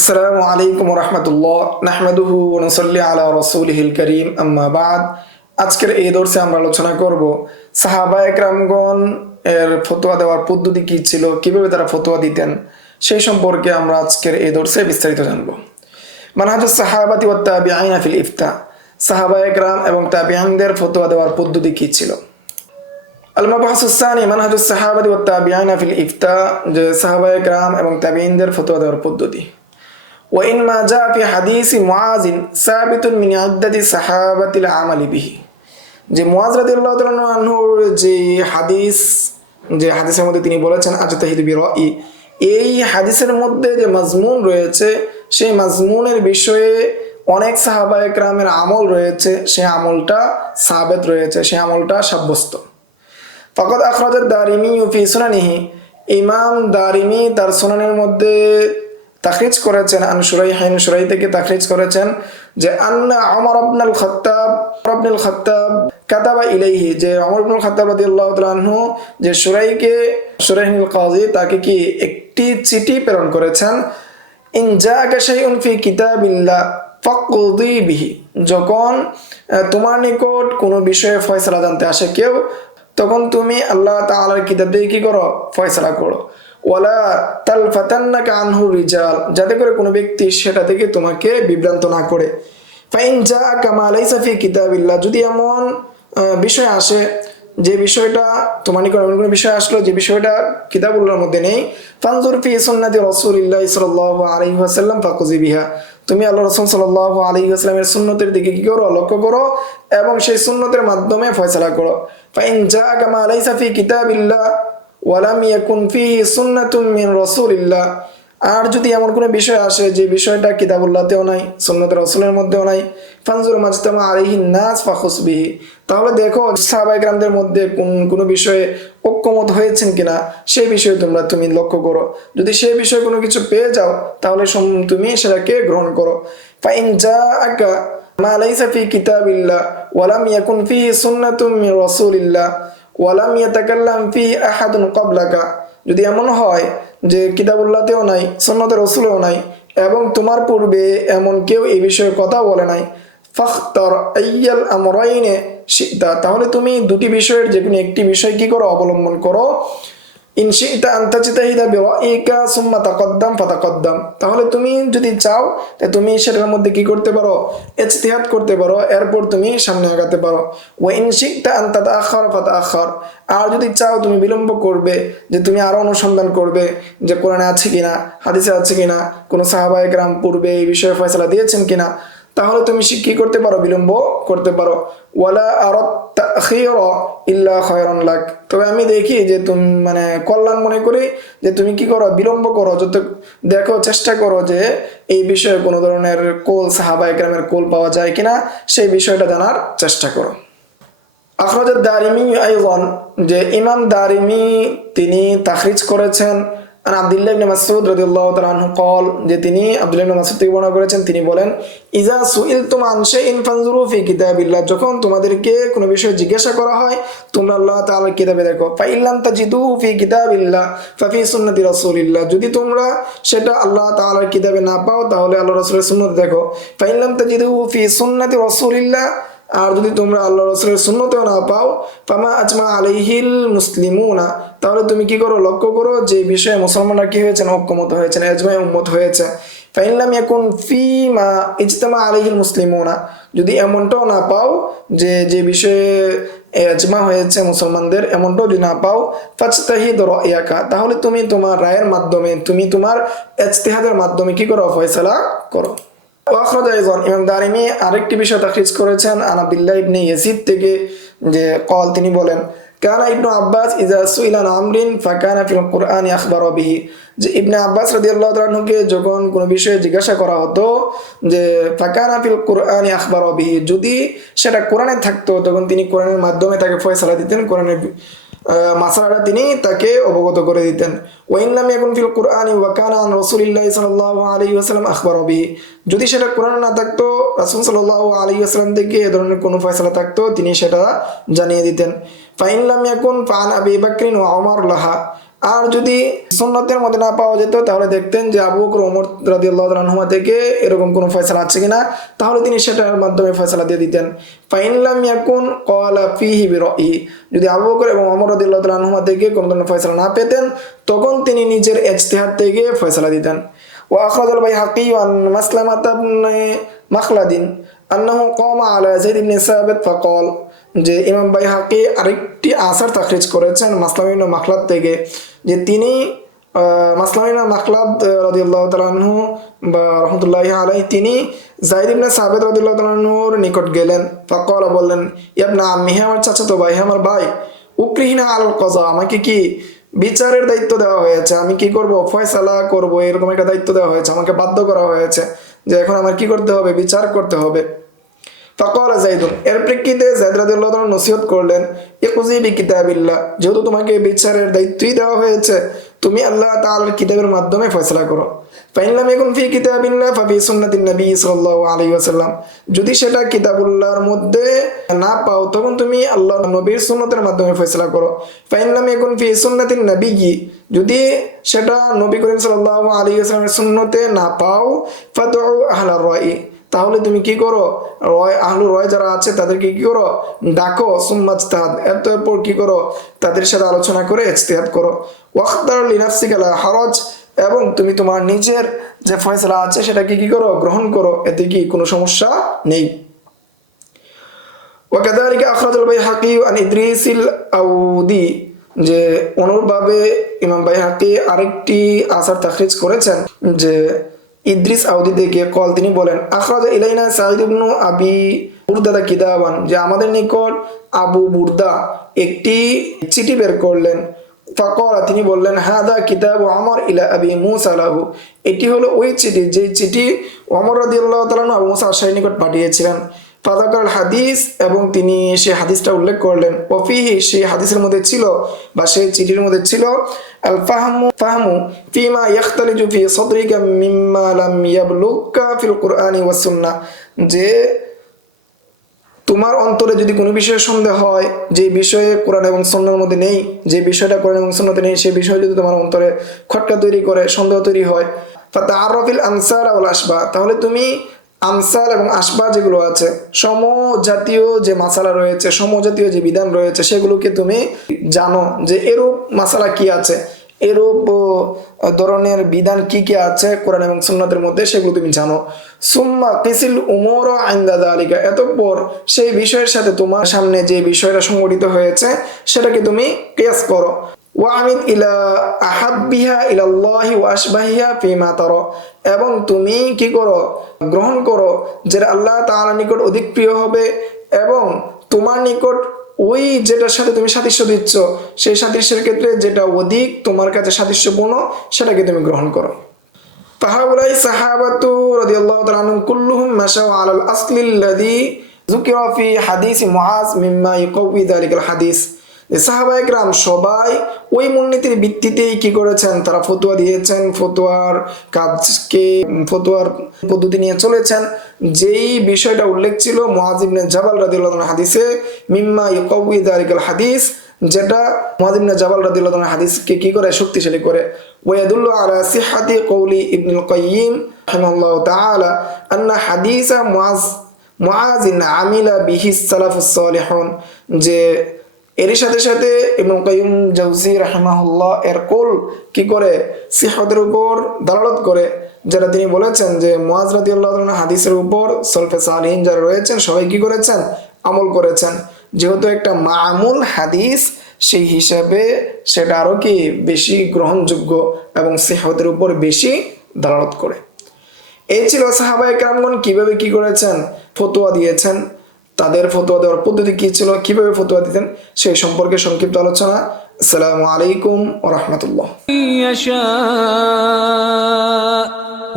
আসসালামু আলাইকুম রহমতুল্লাহ নাহমাদুহু ওয়া নুসাল্লি আলা রাসূলিহিল কারীম আম্মা বাদ। আজকের এই দর্সে আমরা আলোচনা করব সাহাবায়ে কেরামগণ এর ফতোয়া দেওয়ার পদ্ধতি কি ছিল, কিভাবে তারা ফতোয়া দিতেন, সেই সম্পর্কে আমরা আজকের এই দর্সে বিস্তারিত জানব। মানহাজুস সাহাবাতি ওয়াত তাবিঈনা ফিল ইফতা, সাহাবায়ে কেরাম এবং তাবিঈনদের ফতোয়া দেওয়ার পদ্ধতি কি ছিল। আল মাবহাসুস সানি মানহাজুস সাহাবাতি ওয়াত তাবিঈনা ফিল ইফতা, যে সাহাবায়ে কেরাম এবং তাবিঈনদের ফতোয়া দেওয়ার পদ্ধতি। وإنما جاء في حديث معاذ ثابت من عدة صحابة العمل به, যে মুআজ রাদিয়াল্লাহু তাআলা আনহুর যে হাদিসের মধ্যে তিনি বলেছেন আজতাহিদু বিরাই, এই হাদিসের মধ্যে যে মাজমুন রয়েছে সেই মাজমুনের বিষয়ে অনেক সাহাবায়ে কেরামের আমল রয়েছে, সেই আমলটা সাবেত রয়েছে, সেই আমলটা সাব্যস্ত। ফাকাদ আখরাজাদ দারিমি ফি সুনানিহি, ইমাম দারিমি তার সুনানের মধ্যে তাখরিজ করেছেন, শুরাই থেকে তাখরিজ করেছেন যে আন্না ওমর ইবনুল খাত্তাব কাতাবা ইলাইহি, যে ওমর ইবনুল খাত্তাব রাদিয়াল্লাহু তাআলা আনহু যে শুরাইহুল কাযী তাকে কি একটি চিঠি প্রেরণ করেছেন। ইন জাআকা শাইউন ফি কিতাবিল্লাহ ফাকদি বিহি, যখন তোমার নিকট কোনো বিষয়ে ফয়সালা জানতে আসে কেউ, তখন তুমি আল্লাহ তাআলার কিতাব দিয়ে কি করো, ফয়সালা করো। ওয়ালা তালফাতান্নাকা আনহু রিজাল, যাতে করে কোনো ব্যক্তি সেটা থেকে তোমাকে বিভ্রান্ত না করে। ফাইন জাআকা মা লাইসা ফি কিতাবিল্লাহ, যদি এমন বিষয় আসে যে বিষয়টা তোমার নিকট এমন কোনো বিষয় আসলো যে বিষয়টা কিতাবুল্লাহর মধ্যে নেই, ফানজুর ফি সুন্নতি রাসূলিল্লাহ সাল্লাল্লাহু আলাইহি ওয়াসাল্লাম ফাকুজি বিহা, তুমি আল্লাহ রাসূল সাল্লাল্লাহু আলাইহি ওয়াসাল্লামের সুন্নতের দিকে কি করো, লক্ষ্য করো এবং সেই সুন্নতের মাধ্যমে ফয়সালা করো। ফাইন জাআকা মা লাইসা ফি কিতাবিল্লাহ ওয়ালাম ইয়াকুন ফিহি সুন্নাতুম মিন রাসূলিল্লাহ, আর যদি এমন কোনো বিষয় আসে যে বিষয়টা কিতাবুল্লাহতেও নাই, সুন্নাতে রাসূলের মধ্যেও নাই, ফানজুর মাজতামা আলাইহিন নাস ফাখুস বিহি, তাহলে দেখো সাহাবায়ে কেরামদের মধ্যে কোনো বিষয়ে ঐক্যমত হয়েছেন কিনা, সেই বিষয়ে তুমি লক্ষ্য করো। যদি সেই বিষয়ে কোনো কিছু পেয়ে যাও তাহলে তুমি সেটাকে গ্রহণ করো। ফাইন জাআকা মা লাইসা ফি কিতাবিল্লাহ ওয়ালাম ইয়াকুন ফিহি সুন্নাতুম মিন রাসূলিল্লাহ ওয়ালাম ইয়াতাকাল্লাম ফি আহাদুন ক্বাবলাকা, যদি এমন হয় যে কিতাবুল্লাহতেও নাই, সুন্নতে রাসূলেও নাই এবং তোমার পূর্বে এমন কেউ এই বিষয়ে কথা বলে নাই, ফাখতার আইয়াল আমরাইনে শিতা, তাহলে তুমি দুটি বিষয়ের যে কোনো একটি বিষয় কি করো, অবলম্বন করো। ইন শিতা আন তাজতাহিদা বিরাইকা সুম্মা তাকদ্দাম ফাতাকদ্দাম, তাহলে তুমি যদি চাও তুমি সেটার মধ্যে কি করতে পারো, ইজতিহাদ করতে পারো, এরপর তুমি সামনে আগাতে পারো। ওয়া ইন শিতা আন তাতাআখার ফাতাআখার, আর যদি চাও তুমি বিলম্ব করবে, যে তুমি আরো অনুসন্ধান করবে যে কোরআনে আছে কিনা, হাদিসে আছে কিনা, কোন সাহাবায়ে কেরাম পূর্বে এই বিষয়ে ফয়সালা দিয়েছেন কিনা, তাহলে তুমি কি করতে পারো, বিলম্ব করতে পারো। ওয়ালা আরাত তাখিরা ইল্লা খায়রান লাক, তবে আমি দেখি যে তুমি কল্যাণ মনে করি যে তুমি কি করো, বিলম্ব করো, যত দেখো চেষ্টা করো যে এই বিষয়ে কোনো ধরনের কোল সাহাবায়ে কেরামের কোল পাওয়া যায় কিনা, সেই বিষয়টা জানার চেষ্টা করো। আখরাজাদ দারিমি আইযান, যে ইমাম দারিমি তিনি তাখরিজ করেছেন আন আব্দুল্লাহ ইবনে মাসউদ রাদিয়াল্লাহু তাআলা আনহু قال, যে তিনি আব্দুল্লাহ ইবনে মাসউদ থেকে বর্ণনা করেছেন, তিনি বলেন ইজা সুইলতুম আন শাইইন ফানজুরু ফি কিতাবিল্লাহ, যখন তোমাদেরকে কোনো বিষয়ে জিজ্ঞাসা করা হয় তোমরা আল্লাহ তাআলার কিতাবে দেখো। ফাইল্লাম তাজিদু ফি কিতাবিল্লাহ ফাফি সুন্নতি রাসূলিল্লাহ, যদি তোমরা সেটা আল্লাহ তাআলার কিতাবে না পাও তাহলে আল্লাহর রাসূলের সুন্নাত দেখো। ফাইল্লাম তাজিদু ফি সুন্নতি রাসূলিল্লাহ, আর যদি তোমরা আল্লাহ রাসূলের সুন্নতেও না পাও, ফামা আজমা আলাইহিল মুসলিমুনা, তাহলে তুমি কি করো, লক্ষ্য করো যে বিষয়ে মুসলমানরা কি হয়েছেন, ঐক্যমত হয়েছেন, ইজমা উম্মত হয়েছে। ফাইল্লাম ইয়াকুন ফিমা ইজতামা আলাইহিল মুসলিমুনা, যদি এমনটাও না পাও যে বিষয়ে ইজমা হয়েছে মুসলমানদের, এমনটাও যদি না পাও, ফাজতাহিদ রায়াকা, তাহলে তুমি তোমার রায়ের মাধ্যমে, তুমি তোমার ইজতিহাদের মাধ্যমে কি করো, ফয়সালা করো। ইমাম দারিমি আরেকটি বিষয় তাখরিজ করেছেন আন আব্দুল্লাহ ইবনে ইয়াজিদ থেকে, যে قال, তিনি বলেন কানা ইবনু আব্বাস ইজা সুইলা আন আমরিন ফাকানা ফিল কুরআনি আখবারা বিহি, যে ইবনে আব্বাস রাদিয়াল্লাহু তাআলা আনহুকে যখন কোনো বিষয়ে জিজ্ঞাসা করা হতো যে ফাকানা ফিল কুরআনি আখবারা বিহি, যদি সেটা কোরআনে থাকতো তখন তিনি কোরআনের মাধ্যমে তাকে ফয়সালা দিতেন, কোরআনের মাসালাটা তিনি তাকে অবগত করে দিতেন। ওয়াইন লাম ইয়াকুন ফিল কুরআনি ওয়া কানা আন রাসূলিল্লাহি সাল্লাল্লাহু আলাইহি ওয়াসাল্লাম আখবারা বিহি, যদি সেটা কোরআনে না থাকতো, রাসূল সাল্লাল্লাহু আলাইহি ওয়াসাল্লাম থেকে এ ধরনের কোনো ফয়সালা থাকতো, তিনি সেটা জানিয়ে দিতেন। ফাইন লাম ইয়াকুন ফান আবি বকর ওয়া ওমর লাহা, আর যদি সুন্নতের মধ্যে না পাওয়া যেত তাহলে দেখতেন যে আবু বকর ওমর রাদিয়াল্লাহু তাআলা আনহুমা থেকে এরকম কোনো ফয়সালা আছে কিনা, তাহলে তিনি সেটার মাধ্যমে ফয়সালা দিয়ে দিতেন। ফাইন লাম ইয়াকুন ক্বালা ফীহি বিরাই, যদি আবু বকর এবং ওমর রাদিয়াল্লাহু তাআলা আনহুমা থেকে কোনো ধরনের ফয়সালা না পেতেন তখন তিনি নিজের ইজতিহাদ থেকে ফয়সালা দিতেন। ওয়া আখরাজাল বাইহাকী আন মাসলামাত ইবনে মাখলাদিন আন্নাহু ক্বামা আলা যায়েদ ইবনে সাবিত ফাকাল, যে ইমাম বাইহাকী আরেকটি আসার তাখরিজ করেছেন মাসলামা ইবনে মাখলাদ থেকে, যে তিনি মাসলামা ইবনে মাখলাদ রাদিয়াল্লাহু তাআলা আনহু বা রাহমাতুল্লাহি আলাইহি তিনি যায়েদ ইবনে সাবিত রাদিয়াল্লাহু তাআলা আনহুর নিকট গেলেন। ফাকাল, বললেন, ইবনা আম্মি, আমার চাচাতো ভাই, আমার ভাই, উকরিহনা আল কাযা, আমাকে কি বিচারের দায়িত্ব দেওয়া হয়েছে, আমি কি করব, ফয়সালা করব, এরকম একটা দায়িত্ব দেওয়া হয়েছে, আমাকে বাধ্য করা হয়েছে যে এখন আমার কি করতে হবে, বিচার করতে হবে। ফাকাল যায়েদুন, এর প্রেক্ষিতে যায়েদ রাদিয়াল্লাহু তাআলা নসিহত করলেন, ইকজি বিকিতাবিল্লাহ, যেহেতু তোমাকে বিচারের দায়িত্বই দেওয়া হয়েছে তুমি আল্লাহ তাআলার কিতাবের মাধ্যমে ফয়সালা করো। ফাইন লাম ইয়াকুন ফি কিতাবিল্লাহ ফাফি সুন্নাতিন নবী সাল্লাল্লাহু আলাইহি ওয়াসাল্লাম, যদি সেটা কিতাবুল্লাহর মধ্যে না পাও তখন তুমি আল্লাহর নবীর সুন্নতের মাধ্যমে ফয়সালা করো। ফাইন লাম ইয়াকুন ফি সুন্নাতিন নবী, যদি সেটা নবী করিম সাল্লাল্লাহু আলাইহি ওয়াসাল্লামের সুন্নতে না পাও ফাদউ আহলার রাই, তাহলে তুমি কি করো, আহলুর রায় যারা আছে তাদেরকে কি করো, ডাকো, সুম্মা ইজতিহাদ, এরপর কি করো, তাদের সাথে আলোচনা করে ইজতিহাদ করো। ওয়াখতার লিনাফসিকা লা হারাজ, এবং তুমি তোমার নিজের যে ফয়সালা আছে সেটাকে কি করো, গ্রহণ করো, এতে কি কোনো সমস্যা নেই। ওয়াকাযালিকা আখরাজাল বাইহাকী আন ইদ্রিসিল আউদি, যে অনুরূপভাবে ইমাম বাইহাকী আরেকটি আসার তাখরিজ করেছেন যে ইদ্রিস আউদি থেকে কল, তিনি বলেন, আখরাজা ইলাইনা সাঈদ ইবনু আবি বুরদা কিতাবান, যে আমাদের নিকট আবু বুরদা একটি চিঠি বের করলেন। ফাকালা, তিনি বললেন, হাদা কিতাবু ওমর ইলা আবি মুসা লাহু, এটি হলো ওই চিঠি যে চিঠি ওমর রাদিয়াল্লাহু তাআলা আবু মুসা আশআরীর নিকট পাঠিয়েছিলেন। ফাযাকার হাদিস, এবং তিনি সেই হাদিসটা উল্লেখ করলেন। ওয়াফিহি, সেই হাদিসের মধ্যে ছিল বা সেই চিঠির মধ্যে ছিল, আল ফাহমু ফিমা ইয়াখতালিজু ফি সাদরিকা মিম্মা লাম ইয়াবলুগকা ফিল কুরআনি ওয়াস সুন্নাহ, যে তোমার অন্তরে যদি কোনো বিষয়ে সন্দেহ হয়, যে বিষয়ে কোরআন এবং সুন্নাহর মধ্যে নেই, যে বিষয়টা কোরআন এবং সুন্নাহতে নেই, সেই বিষয়ে যদি তোমার অন্তরে খটকা তৈরি করে, সন্দেহ তৈরি হয়, ফাতাআরাফিল আমসাল ওয়াল আশবাহ, তাহলে তুমি আমসাল এবং আশবাহ যেগুলো আছে, সমজাতীয় যে মাসালা রয়েছে, সমজাতীয় যে বিধান রয়েছে, সেগুলোকে তুমি জানো যে এরূপ মাসালা কি আছে, এরূপ ধরনের বিধান কি কি আছে কোরআন এবং সুন্নাতের মধ্যে, সেগুলো তুমি জানো। সুম্মা কিসিল উমুর ইনদা যালিকা, এতঃপর সেই বিষয়ের সাথে তোমার সামনে যে বিষয়টা সংঘটিত হয়েছে সেটাকে তুমি কিয়াস করো। ওয়ামিদ ইলা আহাব্বিহা ইলাল্লাহি ওয়া আশবাহিহা ফিমা তারা, এবং তুমি কি করো, গ্রহণ করো যেটা আল্লাহ তাআলার নিকট অধিক প্রিয় হবে, এবং তোমার নিকট ওই যেটার সাথে তুমি সাদৃশ্য দিচ্ছ সেই সাদৃশ্যের ক্ষেত্রে যেটা অধিক তোমার কাছে সাদৃশ্যপূর্ণ সেটাকে তুমি গ্রহণ করো। ফাহাউলাই সাহাবাতু রাদিয়াল্লাহু তাআলা আনহুম কুল্লুহুম মাশাউ আলাল আসলিল্লাযী যুকিরা ফি হাদিস মুআজ মিম্মা ইয়াকউই যালিকাল হাদিস, সাহাবায়ে কেরাম সবাই ওই মূলনীতির ভিত্তিতেই কি করেছেন, তারা ফতোয়া দিয়েছেন, ফতোয়ার কাজকে, ফতোয়ার পদ্ধতি নিয়ে চলেছেন, যেই বিষয়টা উল্লেখ ছিল মুআজ ইবনে জাবাল রাদিয়াল্লাহু আনহু হাদিসে, মিম্মা ইয়াকউই যালিকাল হাদিস, যেটা মুআজ ইবনে জাবাল রাদিয়াল্লাহু আনহু হাদিসকে কি করে, শক্তিশালী করে। ওয়া ইয়াদুল্লু আলা সিহহাতি কওলি ইবনুল কাইয়্যিম রাহিমাহুল্লাহু তাআলা আন্না হাদিসা মুআজিন আমিলা বিহি সালাফুস সালিহুন, যে এর সাথে সাথে ইবনুল কাইয়্যিম জাওজি রাহিমাহুল্লাহ এর কল কি করে, সিহহাতের উপর দালালত করে, যারা তিনি বলেছেন যে মুআজ রাদিয়াল্লাহু আনহু হাদিসের উপর সলফে সালিহিন যারা রয়েছেন সবাই কি করেছেন, আমল করেছেন। যেহেতু একটা মামুল হাদিস, সেই হিসাবে সেটা আরো কি বেশি গ্রহণযোগ্য এবং সিহহাতের উপর বেশি দালালত করে। এই ছিল সাহাবায়ে কেরামগণ কিভাবে কি করেছেন, ফতোয়া দিয়েছেন, তাদের ফতোয়া দেওয়ার পদ্ধতি কি ছিল, কিভাবে ফতোয়া দিতেন সেই সম্পর্কে সংক্ষিপ্ত আলোচনা। আসসালামু আলাইকুম ওয়া রাহমাতুল্লাহ।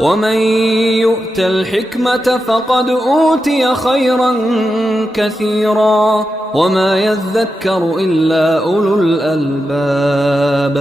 ومن يؤت الحكمة فقد أوتي خيرا كثيرا وما يذكر إلا أولو الألباب